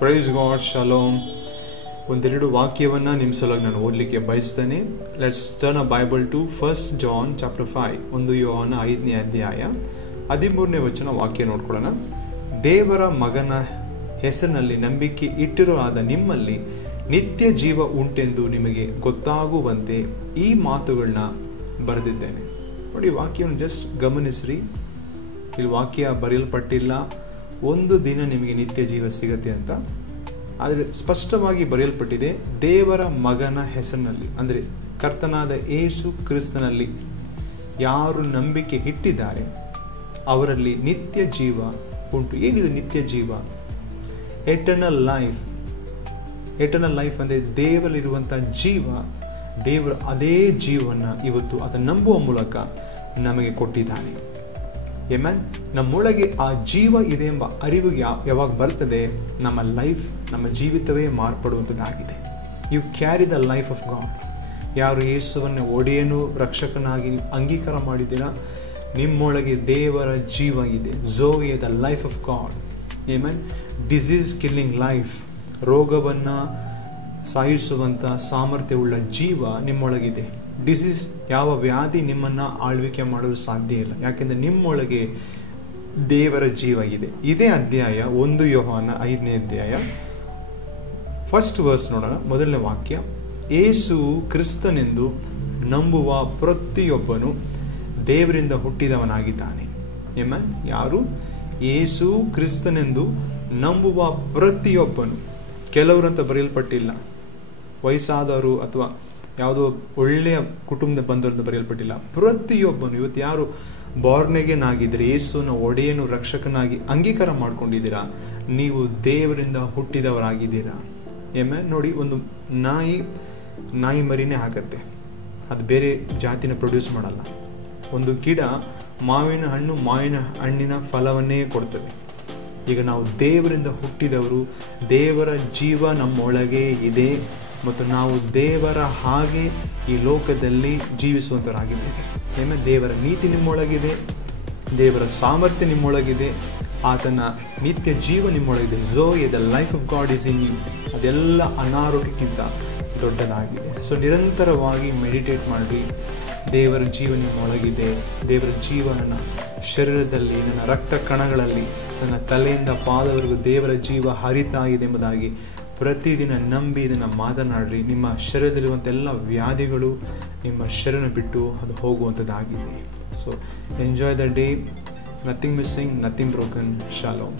Praise God, shalom. ಒಂದೆರಡು ವಾಕ್ಯವನ್ನು ನಿಮ್ಮ ಸಲುವಾಗಿ ನಾನು ಓದಲಿಕ್ಕೆ ಬಯಸ್ತೇನೆ. Let's turn a Bible to 1 John chapter 5, 1 ಯೋಹಾನ 5ನೇ ಅಧ್ಯಾಯ 13ನೇ ವಚನ ವಾಕ್ಯ ನೋಡ್ಕೊಳ್ಳೋಣ. ದೇವರ ಮಗನ ಹೆಸರಿನಲ್ಲಿ ನಂಬಿಕೆ ಇಟ್ಟಿರೋ ಆದ ನಿಮ್ಮಲ್ಲಿ ನಿತ್ಯ ಜೀವ ಉಂಟೆಂದು ನಿಮಗೆ ಗೊತ್ತಾಗುವಂತೆ ಈ ಮಾತುಗಳನ್ನ ಬರೆದಿದ್ದೇನೆ. ನೋಡಿ, ವಾಕ್ಯವನ್ನು ಜಸ್ಟ್ ಗಮನಿಸ್ರಿ. ಇಲ್ಲಿ ವಾಕ್ಯ ಬರೆಯಲ್ಪಟ್ಟಿಲ್ಲ ಒಂದು ದಿನ ನಿಮಗೆ ನಿತ್ಯ ಜೀವ ಸಿಗತ್ತೆ ಅಂತ, ಆದರೆ ಸ್ಪಷ್ಟವಾಗಿ ಬರೆಯಲ್ಪಟ್ಟಿದೆ ದೇವರ ಮಗನ ಹೆಸರಿನಲ್ಲಿ, ಅಂದರೆ ಕರ್ತನಾದ ಯೇಸು ಕ್ರಿಸ್ತನಲ್ಲಿ ಯಾರು ನಂಬಿಕೆ ಇಟ್ಟಿದ್ದಾರೆ ಅವರಲ್ಲಿ ನಿತ್ಯ ಜೀವ ಉಂಟು. ಏನಿದು ನಿತ್ಯ ಜೀವ? Eternal life. ಎಟರ್ನಲ್ ಲೈಫ್ ಅಂದರೆ ದೇವರಲ್ಲಿರುವಂಥ ಜೀವ. ದೇವರು ಅದೇ ಜೀವನ ಇವತ್ತು ಅದನ್ನು ನಂಬುವ ಮೂಲಕ ನಮಗೆ ಕೊಟ್ಟಿದ್ದಾನೆ. ಆಮೆನ್. ನಮ್ಮೊಳಗೆ ಆ ಜೀವ ಇದೆ ಎಂಬ ಅರಿವಿಗೆ ಯಾವಾಗ ಬರ್ತದೆ, ನಮ್ಮ ಲೈಫ್, ನಮ್ಮ ಜೀವಿತವೇ ಮಾರ್ಪಡುವಂಥದ್ದಾಗಿದೆ. You carry the life of God. ಯಾರು ಯೇಸುವನ್ನು ಒಡೆಯನು ರಕ್ಷಕನಾಗಿ ಅಂಗೀಕಾರ ಮಾಡಿದ್ದೀರಾ, ನಿಮ್ಮೊಳಗೆ ದೇವರ ಜೀವ ಇದೆ. Zoe the life of God. Amen. Disease killing life. ರೋಗವನ್ನು ಸಾಯಿಸುವಂಥ ಸಾಮರ್ಥ್ಯವುಳ್ಳ ಜೀವ ನಿಮ್ಮೊಳಗಿದೆ. ಡಿಸೀಸ್, ಯಾವ ವ್ಯಾಧಿ ನಿಮ್ಮನ್ನು ಆಳ್ವಿಕೆ ಮಾಡಲು ಸಾಧ್ಯ ಇಲ್ಲ, ಯಾಕೆಂದರೆ ನಿಮ್ಮೊಳಗೆ ದೇವರ ಜೀವ ಇದೆ. ಇದೇ ಅಧ್ಯಾಯ 1 ಯೋಹಾನ 5ನೇ ಅಧ್ಯಾಯ 1st ವರ್ಸ್ ನೋಡೋಣ. ಮೊದಲನೇ ವಾಕ್ಯ, ಯೇಸು ಕ್ರಿಸ್ತನೆಂದು ನಂಬುವ ಪ್ರತಿಯೊಬ್ಬನು ದೇವರಿಂದ ಹುಟ್ಟಿದವನಾಗಿದ್ದಾನೆ. ಆಮೆನ್. ಯಾರು? ಯೇಸು ಕ್ರಿಸ್ತನೆಂದು ನಂಬುವ ಪ್ರತಿಯೊಬ್ಬನು. ಕೆಲವರಂತ ಬರೆಯಲ್ಪಟ್ಟಿಲ್ಲ, ವಯಸ್ಸಾದವರು ಅಥವಾ ಯಾವುದೋ ಒಳ್ಳೆಯ ಕುಟುಂಬದ ಬಂದವರಿಂದ ಬರೆಯಲ್ಪಟ್ಟಿಲ್ಲ. ಪ್ರತಿಯೊಬ್ಬನು. ಇವತ್ತು ಯಾರು ಬಾರ್ನೆಗೆನ್ ಆಗಿದ್ದೀರಿ, ಯೇಸುನ ಒಡೆಯನು ರಕ್ಷಕನಾಗಿ ಅಂಗೀಕಾರ ಮಾಡ್ಕೊಂಡಿದ್ದೀರಾ, ನೀವು ದೇವರಿಂದ ಹುಟ್ಟಿದವರಾಗಿದ್ದೀರಾ. ಆಮೆನ್. ನೋಡಿ, ಒಂದು ನಾಯಿ ಮರಿನೇ ಹಾಕತ್ತೆ, ಅದು ಬೇರೆ ಜಾತಿನ ಪ್ರೊಡ್ಯೂಸ್ ಮಾಡಲ್ಲ. ಒಂದು ಗಿಡ ಮಾವಿನ ಹಣ್ಣಿನ ಫಲವನ್ನೇ ಕೊಡ್ತದೆ. ಈಗ ನಾವು ದೇವರಿಂದ ಹುಟ್ಟಿದವರು, ದೇವರ ಜೀವ ನಮ್ಮೊಳಗೆ ಇದೆ ಮತ್ತು ನಾವು ದೇವರ ಹಾಗೆ ಈ ಲೋಕದಲ್ಲಿ ಜೀವಿಸುವಂಥವರಾಗಿದ್ದೇವೆ. ಆಮೇಲೆ ದೇವರ ನೀತಿ ನಿಮ್ಮೊಳಗಿದೆ, ದೇವರ ಸಾಮರ್ಥ್ಯ ನಿಮ್ಮೊಳಗಿದೆ, ಆತನ ನಿತ್ಯ ಜೀವ ನಿಮ್ಮೊಳಗಿದೆ. Zoe the life of God is in you. ಅದೆಲ್ಲ ಅನಾರೋಗ್ಯಕ್ಕಿಂತ ದೊಡ್ಡದಾಗಿದೆ. ಸೊ ನಿರಂತರವಾಗಿ ಮೆಡಿಟೇಟ್ ಮಾಡಿ, ದೇವರ ಜೀವ ನಿಮ್ಮೊಳಗಿದೆ. ದೇವರ ಜೀವ ನನ್ನ ಶರೀರದಲ್ಲಿ, ನನ್ನ ರಕ್ತ ಕಣಗಳಲ್ಲಿ, ನನ್ನ ತಲೆಯಿಂದ ಪಾದವರೆಗೂ ದೇವರ ಜೀವ ಹರಿತಾ ಇದೆ ಎಂಬುದಾಗಿ ಪ್ರತಿದಿನ ನಂಬಿ ಇದನ್ನು ಮಾತನಾಡಿ. ನಿಮ್ಮ ಶರೀರದಲ್ಲಿರುವಂಥ ಎಲ್ಲ ವ್ಯಾಧಿಗಳು ನಿಮ್ಮ ಶರೀರ ಬಿಟ್ಟು ಅದು ಹೋಗುವಂಥದ್ದಾಗಿದೆ. So enjoy the day. Nothing missing, nothing broken. Shalom.